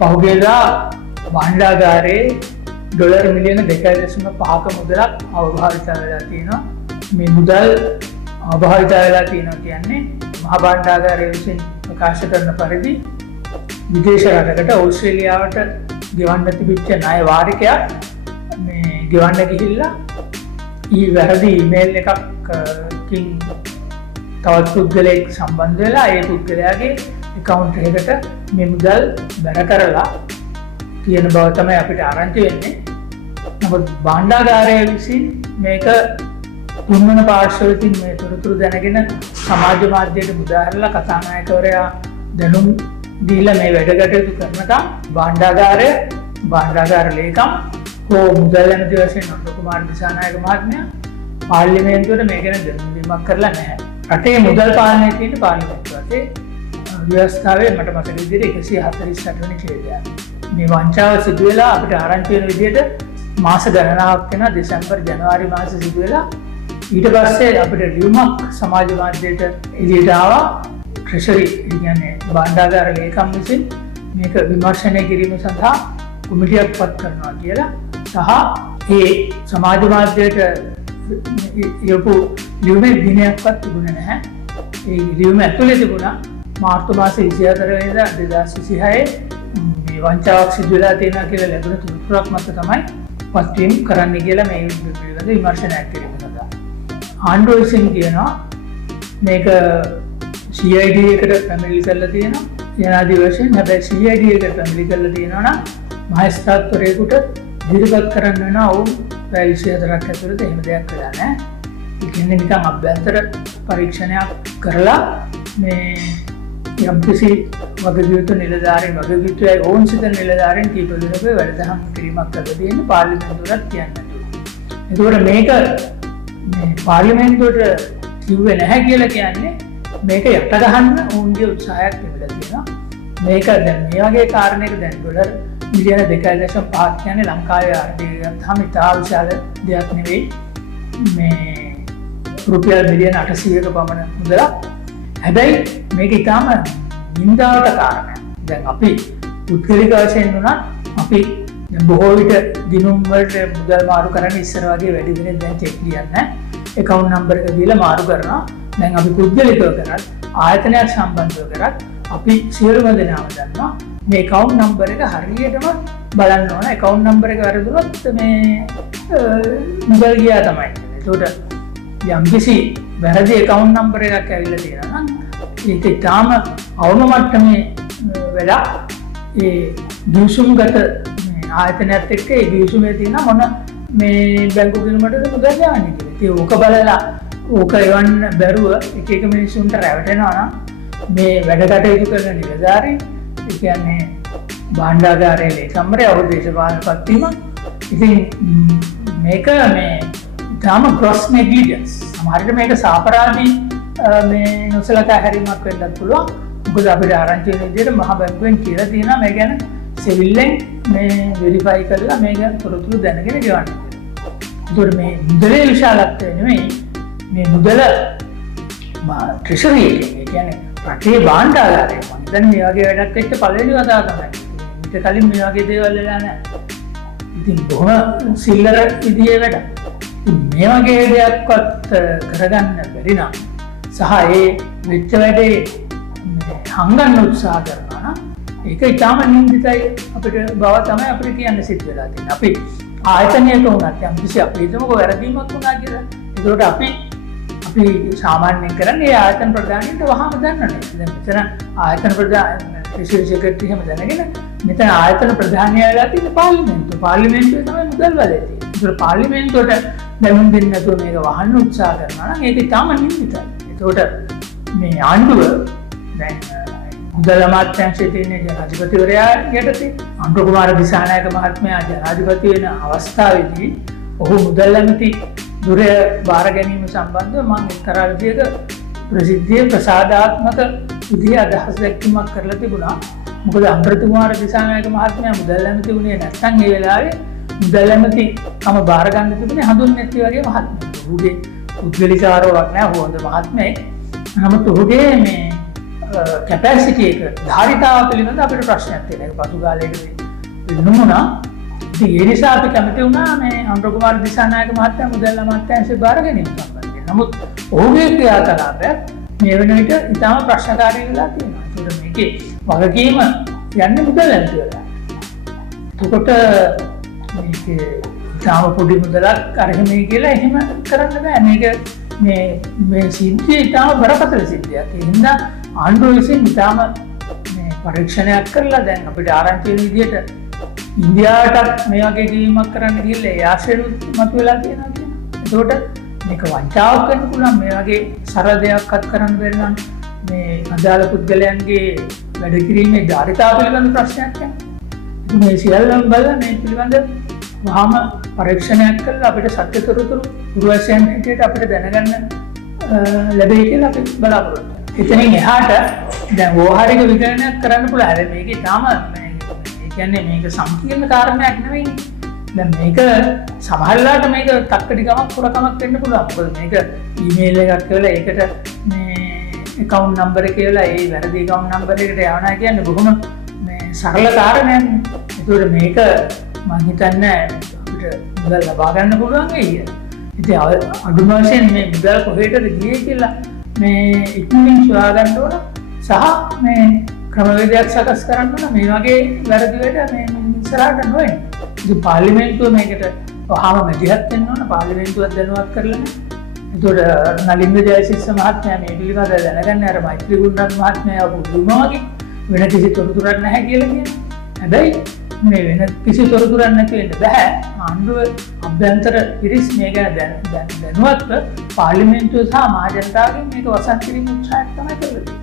පහුගියදා භාණ්ඩාගාරයේ dollar මිලියන 2.5ක මුදලක් අවභාවිත වෙලා තියෙනවා. මේ මුදල් අවභාවිත වෙලා තියෙනවා කියන්නේ මහා භාණ්ඩාගාරය විසින් ප්‍රකාශ කරන පරිදි විදේශ රටකට ඕස්ට්‍රේලියාවට ගෙවන්න තිබිච්ච ණය වාරිකයක් මේ ගෙවන්න ගිහිල්ලා වැරදි ඊමේල් එකකින් තවත් පුද්ගලයෙක් සම්බන්ධ වෙලා ඒ පුද්ගලයාගේ account එකකට මේ මුදල් බැර කරලා තියෙන බව තමයි අපිට ආරංචි වෙන්නේ. නමුත් භාණ්ඩාගාරය විසින් මේක තුන්වන පාර්ශ්වයෙන් මේ තොරතුරු දැනගෙන සමාජ මාධ්‍යයට මුදාහැරලා කතානායකවරයා දැනුම් දීලා මේ වැඩ කටයුතු කරනකම් භාණ්ඩාගාර ලේකම් හෝ මුදල් ඇමති වශයෙන් නන්ද කුමාර දිසානායක මහත්මයා පාර්ලිමේන්තුවට මේ ගැන දැනුම් දීමක් කරලා නැහැ. රටේ මුදල් පාලනය තියෙන පාර්ලිමේන්තුවේ ව්‍යවස්ථාවේ මට මතක විදිහට 148 වෙනි ඡේදය. මේ වංචාව සිදු වෙලා අපිට ආරංචි වෙන විදිහට මාස ගණනාවක් වෙනවා. දෙසැම්බර් ජනවාරි මාස සිදු වෙලා ඊට පස්සේ අපිට ලියුමක් සමාජ මාධ්‍යයට එළියට ආවා. ට්‍රෙෂරි කියන්නේ භාණ්ඩාගාර ලේකම් විසින් මේක විමර්ශනය කිරීම සඳහා කොමිටියක් පත් කරනවා කියලා සහ ඒ සමාජ මාධ්‍යයට යොපු ලියුමේ දිනයක්වත් තිබුණේ නැහැ. ඒ ලියුම ඇතුලේ තිබුණා මාර්තු මාසේ 24 වෙනිදා 2026 මේ වංචාවක් සිදු වෙලා තියෙනවා කියලා ලැබුණ තොරතුරක් මත තමයි පත්වීම් කරන්න කියලා මේ පිළිබඳව විමර්ශනයක් කිරීම සඳහා. ආණ්ඩුව විසින් කියනවා මේක CID එකට පැමිණිලි කරලා තියෙනවා. යනාදී වශයෙන් හැබැයි CID එකට පැමිණිලි කරලා තියෙනවා නම් මහේස්ත්‍රාත්වරයෙකුට ඉදිරිපත් කරන්න වෙනවා. ඔවුන් පැය 24ක් ඇතුළත එහෙම දෙයක් කළා නැහැ. ඒ කියන්නේ නිකන් අභ්‍යන්තර පරීක්ෂණයක් කරලා මේ යම්කිසි වගකීතු නිලධාරීන් වගකීතුයි ඕන් සිතන නිලධාරීන් කීප දෙනෙක් වැඩසටහන් කිරීමක් කරලා තියෙන පාර්ලිමේන්තුවට කියන්නේ. ඒකෝර මේක මේ පාර්ලිමේන්තුවට කිව්වේ නැහැ කියලා කියන්නේ මේක යට ගහන්න ඕන්ගේ උත්සාහයක් තිබිලා තියෙනවා. මේක දැන් මේ වගේ කාරණයක දැන් ඩොලර් මිලියන 2.5ක් කියන්නේ ලංකාවේ ආර්ථිකය ගත්තාම ඉතාල විශාල දෙයක් නෙවෙයි. මේ රුපියල් මිලියන 800ක පමණ මුදලක්. හැබැයි මේක ඉතාම නින්දාවට කාරණයක්. දැන් අපි පුද්ගලික වශයෙන් උනත් අපි බොහෝ විට දිනුම් වලට මුදල් මාරු කරන්න ඉස්සර වගේ වැඩි දිනෙක දැන් චෙක් ලියන්නේ account number එක දීලා මාරු කරනවා. දැන් අපි පුද්ගලිකව කරත් ආයතනයක් සම්බන්ධව කරත් අපි සියලුම දෙනාම දන්නවා මේ account number එක හරියටම බලන්න ඕන. account number එක වැරදුනොත් මේ මුදල් ගියා තමයි. ඒකට යම්කිසි වැරදි account number එකක් ඇවිල්ලා තියෙනවා නම් ඒක ඊටාම අවම මට්ටමේ වෙලා ඒ ගිවිසුම්ගත ආයතනයත් එක්ක ඒ ගිවිසුමේ තියෙන මොන මේ බැංකු ගිණුමටද මුදල් යවන්නේ කියලා. ඒක ඕක බලලා ඕක එවන්න බැරුව එක එක මිනිස්සුන්ට රැවටෙනවා නම් මේ වැඩ කටයුතු කරන නිලධාරීන් ඒ කියන්නේ භාණ්ඩාගාරයේ ලේකම්වරයා ඔහු දේශපාලන පත්වීමක්. ඉතින් මේක මේ ඊටාම gross negligence. සමහරවිට මේක සාපරාධී මේ නොසලකා හැරීමක් වෙන්නත් පුළුවන්. මොකද අපිට ආරංචි වෙන විදිහට මහ බැංකුවෙන් කියලා තියෙනවා මේ ගැන සිවිල්ලෙන් මේ වෙරිෆයි කරලා මේක තොරතුරු දැනගෙන ගෙවන්න. ඒතකොට මේ මුදලේ විශාලත්වය නෙමෙයි මේ මුදල ට්‍රෙෂරි එකේ කියන්නේ රටේ භාණ්ඩාගාරයේ මම දැන් මේ වගේ වැඩක් එක්ක පළවෙනි වතාව තමයි. ඊට කලින් මේ වගේ දේවල් වෙලා නැහැ. ඉතින් බොහොම සිල්ලර විදිහේ වැඩක්. මේ වගේ දෙයක්වත් කරගන්න බැරි නම් සහ ඒ වෙච්ච වැඩේ හංගන්න උත්සාහ කරනවා නම් ඒක ඉතාම නින්දිතයි අපිට බව තමයි අපිට කියන්න සිද්ධ වෙලා තියෙන්නේ. අපි ආයතනයක වුණත් යම්කිසි අපි හිතමුකෝ වැරදීමක් වුණා කියලා. ඒකට අපි සාමාන්‍යයෙන් කරන්නේ ඒ ආයතන ප්‍රධානීන්ට වහාම දන්නනේ. දැන් මෙතන ආයතන ප්‍රධාන ට්‍රෙෂරි සෙක්‍රටරි හැම දැනගෙන මෙතන ආයතන ප්‍රධානිය වෙලා තියෙන පාර්ලිමේන්තුව. පාර්ලිමේන්තුවේ තමයි මුදල් බලය තියෙන්නේ. ඒක පාර්ලිමේන්තුවට දැනුම් දෙන්නේ නැතුව මේක වහන්න උත්සාහ කරනවා නම් ඒක ඉතාම නින්දිතයි. ඒකට මේ ආණ්ඩුව දැන් මුදල් අමාත්‍යාංශයේ තියෙන ජනාධිපතිවරයා යටතේ නන්ද කුමාර දිසානායක මහත්මයා ජනාධිපති වෙන අවස්ථාවේදී ඔහු මුදල් ඇමති දුරය බාර ගැනීම සම්බන්ධව මම එක්තරා විදියක ප්‍රසිද්ධියේ ප්‍රසාදාත්මක විදිය අදහස් දැක්වීමක් කරලා තිබුණා. මොකද නන්ද කුමාර දිසානායක මහත්මයා මුදල් ඇමති වුණේ නැත්නම් ඒ වෙලාවේ මුදල් ඇමතිකම බාර ගන්න තිබුණේ හඳුන් නැති වගේ මහත්මයෙක්. ඔහුගේ පුද්ගලික ආරෝපණයක් නැහැ හොඳ මහත්මයෙක්. නමුත් ඔහුගේ මේ කැපැසිටි එක ධාරිතාව පිළිබඳ අපිට ප්‍රශ්නයක් තියෙනවා. ඒක පසු කාලයකදී නුමුණා. ඉතින් ඒ නිසා අපි කැමති වුණා මේ අනුර කුමාර දිසානායක මහත්තයා මුදල් අමාත්‍යාංශය බාර ගැනීම සම්බන්ධයෙන්. නමුත් ඔහුගේ ක්‍රියාකලාපය මේ වෙන විට ඉතාම ප්‍රශ්නකාරී වෙලා තියෙනවා. ඒකට මේකේ වගකීම යන්නේ මුදල් ඇමතිවරයා. එතකොට මේක ඉතාම පොඩි මුදලක් අරගෙන කියලා එහෙම කරන්න බෑ. මේක මේ සිද්ධිය ඉතාම බරපතල සිද්ධියක්. ඒ හින්දා ආණ්ඩුව විසින් ඉතාම මේ පරීක්ෂණයක් කරලා දැන් අපිට ආරංචි වෙන විදිහට ඉන්දියාවටත් මේ වගේ කිරීමක් කරන්න ගිහිල්ලා ඒ ආශ්‍රයුත් මතුවලා තියෙනවා කියනවා. ඒකට මේක වංචාවක් වෙන්න පුළුවන්. මේ වගේ සරල දෙයක්වත් කරන්න බැරි නම් මේ අදාළ පුද්ගලයන්ගේ වැඩ කිරීමේ ධාරිතාව පිළිබඳ ප්‍රශ්නයක් යනවා. මේ සියල්ලම බලලා මේ පිළිබඳ වහාම පරීක්ෂණයක් කරලා අපිට සත්‍ය තොරතුරු පුරවැසියන් හැටියට අපිට දැනගන්න ලැබෙයි කියලා අපි බලාපොරොත්තු වෙනවා. එතනින් එහාට දැන් ව්‍යවහාරික විගණනයක් කරන්න පුළුවන්. හැබැයි මේකේ තාම කියන්නේ මේක සංකීර්ණ කාරණයක් නෙවෙයි. දැන් මේක සමහරලාට මේක තක්කඩිකමක් පුරකමක් වෙන්න පුළුවන්. මොකද මේක ඊමේල් එකක් කියලා ඒකට මේ account number එක කියලා ඒ වැරදි account number එකට යවනවා කියන්නේ බොහොම මේ සරල කාරණයක්. ඒකට මේක මම හිතන්නේ අපිට මුදල් ලබා ගන්න පුළුවන් වෙයි. ඉතින් අඩුම වශයෙන් මේ මුදල් කොහෙටද ගියේ කියලා මේ ඉක්මනින් සොයා ගන්න ඕන සහ මේ ක්‍රමවේදයක් සකස් කරන්න ඕන මේ වගේ වැරදි වැඩ මේ ඉස්සරහට නොවෙන්න. ඉතින් පාර්ලිමේන්තුව මේකට වහාම මැදිහත් වෙන්න ඕන. පාර්ලිමේන්තුවත් දැනුවත් කරලා ඒතකොට නලින්ද ජයසිංහ මහත්මයා මේ පිළිබඳව දැනගන්න අර මෛත්‍රී ගුණරත්න මහත්මයා වුණා වගේ වෙන කිසි තොරතුරක් නැහැ කියලා කියනවා. හැබැයි මේ වෙන කිසි තොරතුරක් නැති වෙන්න බෑ. ආණ්ඩුව අභ්‍යන්තර පිරිස් මේ ගැන දැනුවත්ව පාර්ලිමේන්තුව සහ මහ ජනතාවගෙන් මේක වසන් කිරීම උත්සාහයක් තමයි කරලා තියෙන්නේ.